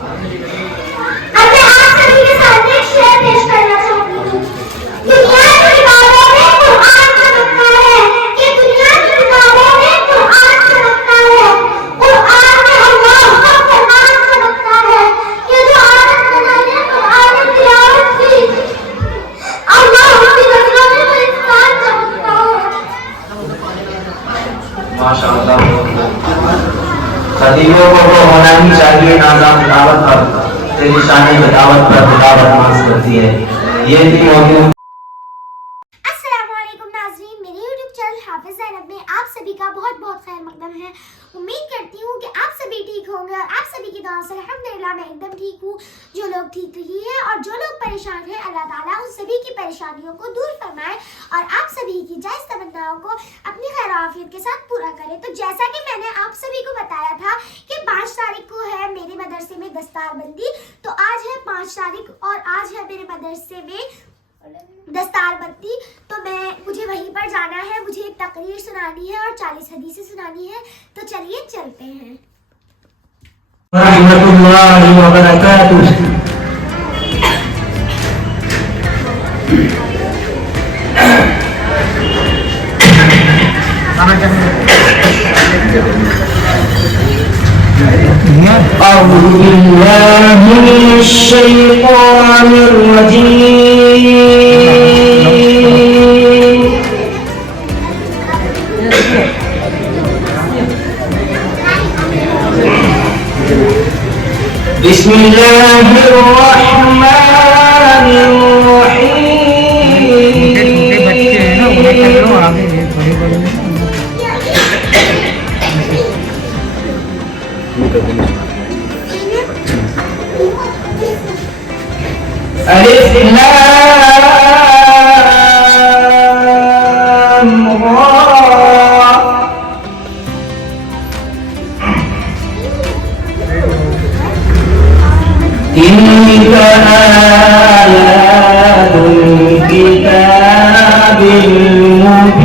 اب میں آپ سبھی کے سامنے ایک شعر پیش کرنا چاہتی ہوں. دنیا کی کتابوں میں قرآن چمکتا ہے کہ دنیا کی کتابوں میں قرآن چمکتا ہے. قرآن میں اللہ کا فرمان چمکتا ہے کہ جو عادت بنانے قرآن تلاوت کی اللہ کی نظروں میں وہ انسان چمکتا ہے. ماشاء اللہ. خطیبوں کو تو ہونا ہی چاہیے ناظام تلاوت پر تیری شان بتاوت پر تلاوت ماس کرتی ہے. یہ تھی موضوع. السلام علیکم ناظرین، میرے یوٹیوب چینل حافظ زینب میں آپ سبھی کا بہت بہت خیر مقدم ہے. امید کرتی ہوں کہ آپ سبھی ٹھیک ہوں گے اور آپ سبھی کی دعا سے الحمدللہ میں ایک دم ٹھیک ہوں. جو لوگ ٹھیک نہیں ہیں اور جو لوگ پریشان ہیں اللہ تعالیٰ ان سبھی کی پریشانیوں کو دور فرمائے اور آپ سبھی کی جائز تمناؤں کو اپنی خیر و عافیت کے ساتھ پورا کرے. تو جیسا کہ میں نے آپ سبھی کو بتایا تھا کہ 5 تاریخ کو ہے میرے مدرسے میں دستار بندی، تو آج ہے 5 تاریخ اور آج ہے میرے مدرسے میں دستار بندی. تو مجھے وہیں پر جانا ہے، مجھے ایک تقریر سنانی ہے اور 40 حدیثیں سنانی ہے. تو چلیے چلتے ہیں. رحمۃ اللہ وبرکاتہ. أعوذ بالله من الشيطان الرجيم. بسم الله الرحمن الرحيم. ألف لام را. تلك آيات الكتاب المبين.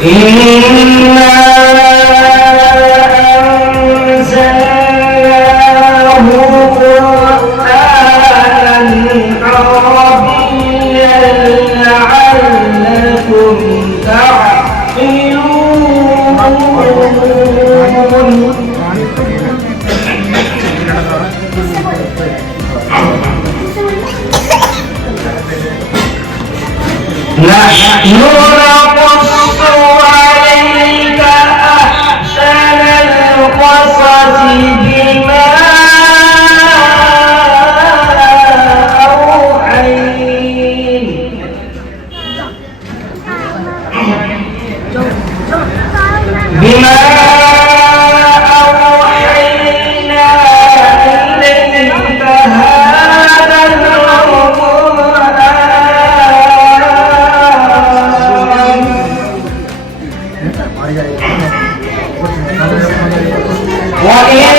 إنا أنزلناه قرآنا عربيا لعلكم تعقلون. نحن نقص عليك أحسن القصص بما أوحينا إليك هذا القرآن. وإن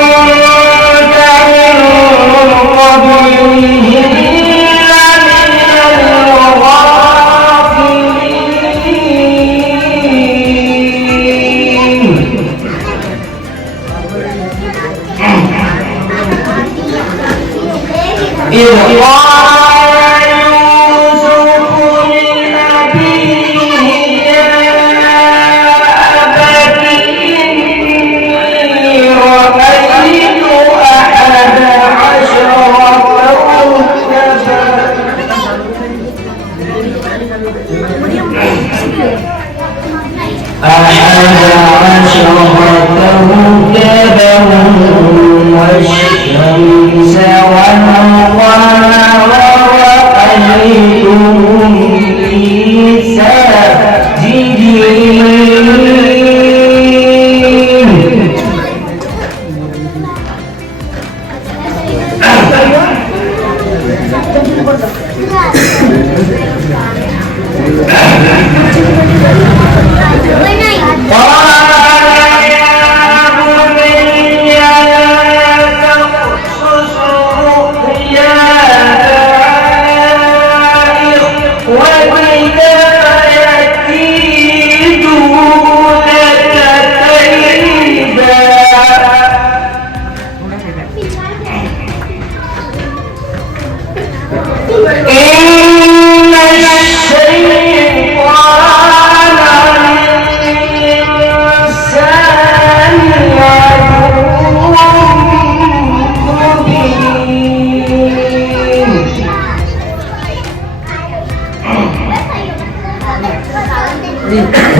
كنت من قبله لمن الغافلين. إذ قال يوسف لأبيه يا أبت إني رأيت 11 كوكبا والشمس والقمر ورأيتهم لي ساجدين. قال يا بني لا تقصص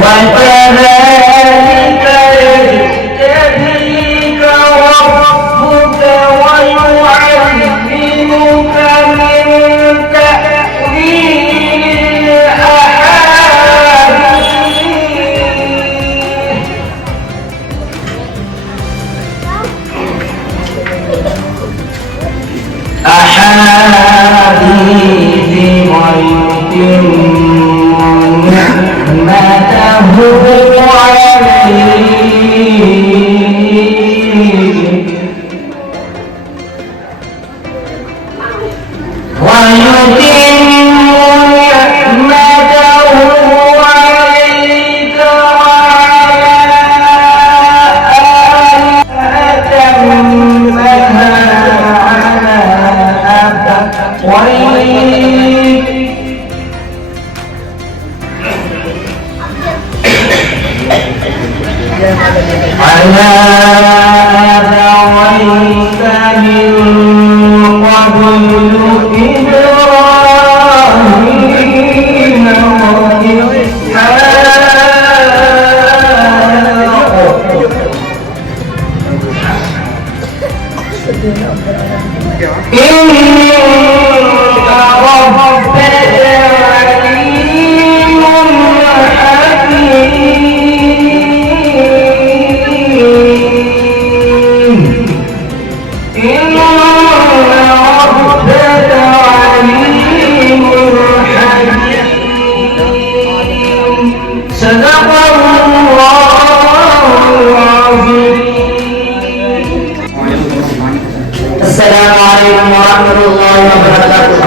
وكذلك يجتبيك ربك ويعلمك من تأويل أحاديث ويتم نعمته عليك على أبويك من قبل إبراهيم وإسحاق إن ربك عليم حكيم إن ربك عليم حكيم صدق الله العظيم. السلام عليكم ورحمة الله وبركاته.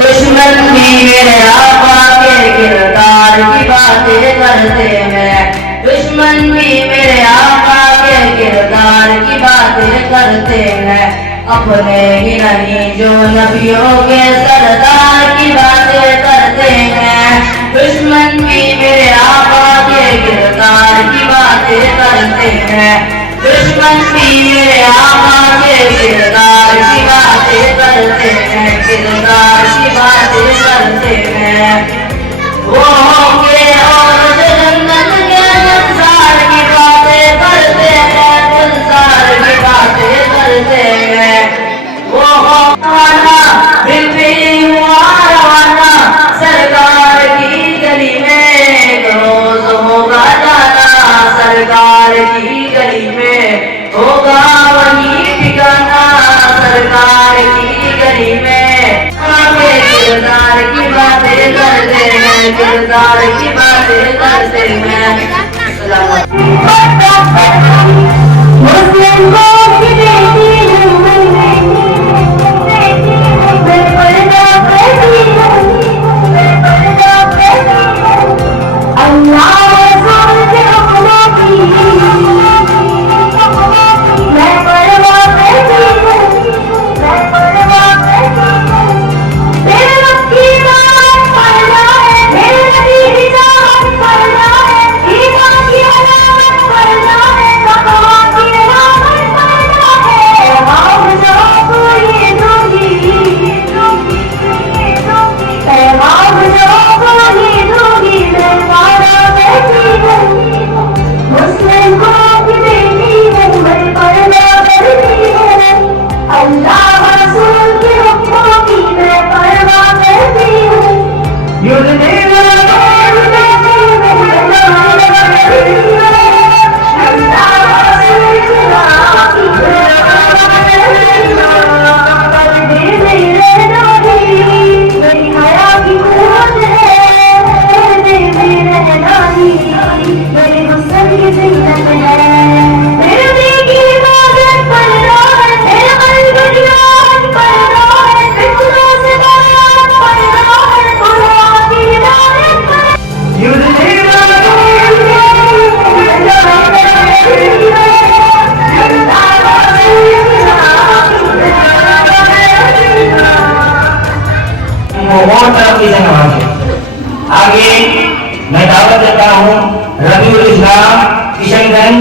دشمن بھی میرے آقا کے کردار کی باتیں کرتے ہیں، دشمن بھی میرے آقا کے کردار کی باتیں کرتے ہیں، اپنے ہی نہیں جو نبیوں کے سردار کی باتیں کرتے ہیں، دشمن بھی میرے آقا کے کردار کی باتیں کرتے ہیں، دشمن بھی میرے آقا کے کردار کی باتیں کرتے ہیں، کردار کی باتیں کرتے ہیں، وہ ہوں گے اور جنت کے گلزار کی باتیں کرتے ہیں، گلزار کی باتیں کرتے ہیں، وہ ہوں روانہ دل بھی ہوا روانہ سرکار کی گلی میں ایک روز ہوگا جانا، سرکار کی گلی میں ہوگا وہی ٹھکانا، سرکار کی گلی میں کردار کی باتیں کرتے ہیں، کردار کی باتیں کرتے ہیں. مسلم قوم کی بیٹی ہوں میں، پردہ کرتی ہوں، میں پردہ کرتی ہوں، اللہ رسول کے حکموں کی میں پرواہ کرتی ہوں، میں پرواہ کرتی ہوں. میرے رب کی بات پڑھنا ہے، میرے نبی کی چاہت پڑھنا ہے، ایمان کی علامت پڑھنا ہے، تقویٰ کی علامت پڑھنا ہے. پیغام جو کوئی دوں گی، پیغام جو کوئی دوں گی، میں وعدہ کرتی ہوں. مسلم قوم کی بیٹی ہوں، میں پردہ کرتی ہوں، اللہ رسول کے حکموں کی میں پرواہ کرتی ہوں. میری حیا کی قوت ہے، میرے حسن کی زینت ہے، میرے دل کی عبادت پڑھنا ہے، میرے قلب کی یاد پڑھنا ہے، فکروں سے بیان پڑھنا ہے، قرآن کی ہدایت پڑھنا اور ترقی سے نوازے. آگے میں دعوت دیتا ہوں ربیع الاسلام کشن گنج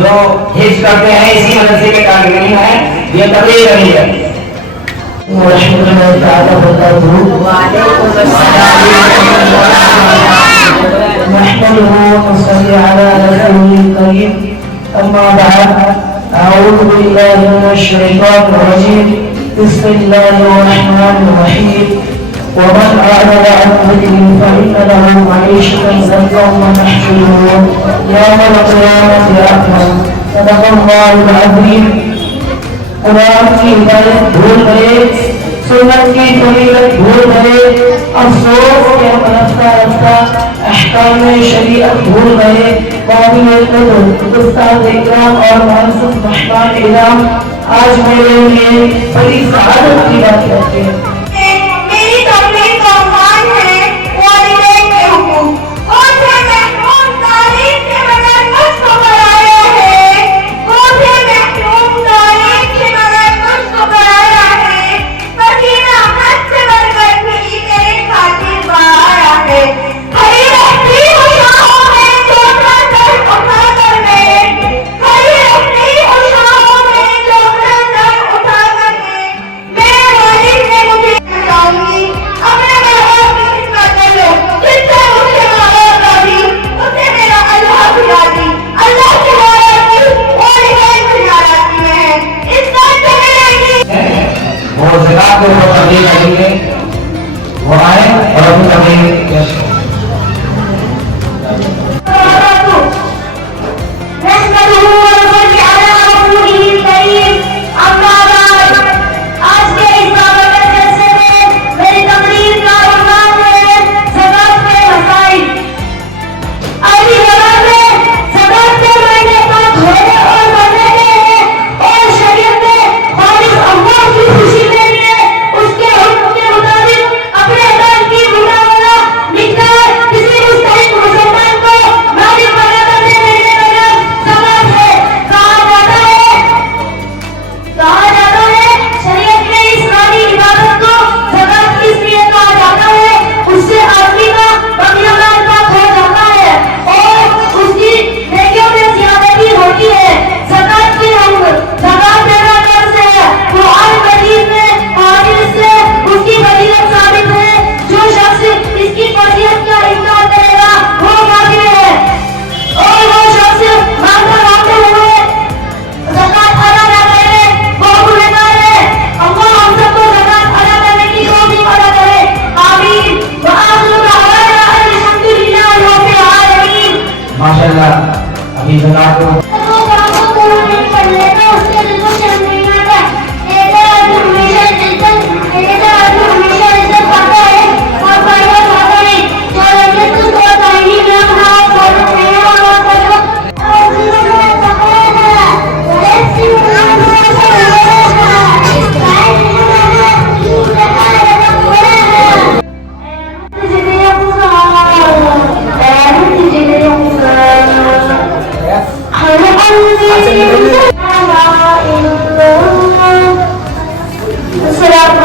جو حفظ کرتے ہیں، اسی مدرسے کے طالب علم ہیں، یہ تبلیغ کری ہے. ورحمۃ اللہ تعالی وبرکاتہ. نحمده ونصلي على رسوله الكريم أما بعد أعوذ بالله من الشيطان الرجيم بسم الله الرحمن الرحيم ومن أعرض عن ذكري فإن له معيشة ضنكا ونحشره يوم القيامة أعمى صدق الله العظيم قرآن کی ہدایت بھول گئے سنت کی فضیلت بھول گئے افسوس کہ ہم رفتہ رفتہ احکام شریعت بھول گئے قابل قدر استاد اکرام اور معزز مہمان اعلام آج میرے لیے بڑی سعادت کی بات کرتے ہیں میری تقریر کا عنوان ہے والدین کے حقوق مجھے محروم تعلیم کے بغیر مجھ کو پڑھایا ہے مجھے محروم تعلیم کے بغیر مجھ کو پڑھایا ہے پسینہ حد سے بڑھ کر بھی میرے خاطر بہایا ہے کھڑی رہتی ہوں شاہوں میں چھوٹا سر اٹھا کر میں کھڑی رہتی ہوں شاہوں میں چھوٹا سر اٹھا کر میں والد نے مجھے بتاؤں گی اپنے ماں باپ کی خدمت کر لو جس سے مجھے ماں باپ راضی اسے میرا اللہ بھی راضی اللہ کی ناراضی والدین کی ناراضی میں ہے اس بات سے ملے گی وہ زکات کے اوپر تبلیغ کریں گے وہ آئے اور اپنی تبلیغ پیش کریں نحمده ونصلي على رسوله الكريم اما بعد آج کے اس بابرکت جلسے میں میری تقریر کا عنوان ہے زکات کے مسائل عربی زبان میں زکات کے معنی پاک ہونے اور بننے کے ہیں اور شریعت میں خالص اللہ کی خوشی کے لیے اس کے حکم کے مطابق اپنے مال کی مطالبہ مقدار کسی مستحق مسلمان کو مالی برابر میں دینے کا نام زکات ہے کہا جاتا ہے شریعت میں اس مالی عبادت کو زکات اس لیے کہا جاتا ہے اس سے آدمی کا بقیہ مال پاک ہو جاتا ہے اور اس کی نیکیوں میں زیادتی ہوتی ہے زکات کی زکات دینا فرض ہے قرآن مجید میں حدیث سے اس کی فضیلت ثابت ہے جو شخص اس کی فضیلت کا انکار کرے گا وہ کافر ہے اور وہ شخص مانگتے مانگتے ہوئے زکات ادا نہ کرے وہ گنہگار ہے اللہ ہم سب کو زکات ادا کرنے کی توفیق عطا کرے آمین وآخر دعوانا ان الحمد للہ رب العالمین ماشاء اللہ ابھی زکات کو وہ کاموں کو نہیں پڑھ لیتا اس کے دل کو شرم نہیں آتا ایسا آدمی ہمیشہ عزت پاتا ہے اور فائدہ پاتا ہے جو رجت کو تعینی میں اپنا فوجت ہے اور کرو اور زندگی تقویٰ ہے لیکن السلام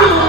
3